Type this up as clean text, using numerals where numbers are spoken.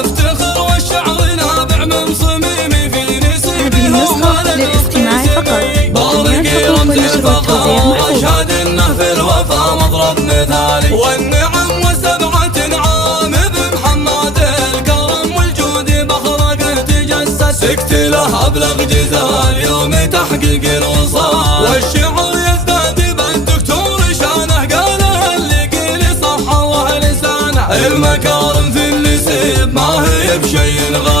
افتخر والشعر نابع من صميمي في نسيبي. هذه النسخة للاستماع فقط. بارك رمز الفخر واشهد انه في الوفا مضرب مثالي. والنعم وسبعة نعام بمحمد الكرم والجود بخلق تجسس. سكت له ابلغ جزال يوم تحقيق الوصال. والشعر يزداد بالدكتور شانه قال اللي قيل صح الله لسانه. المكارم في النسيب ما هي بشيء غير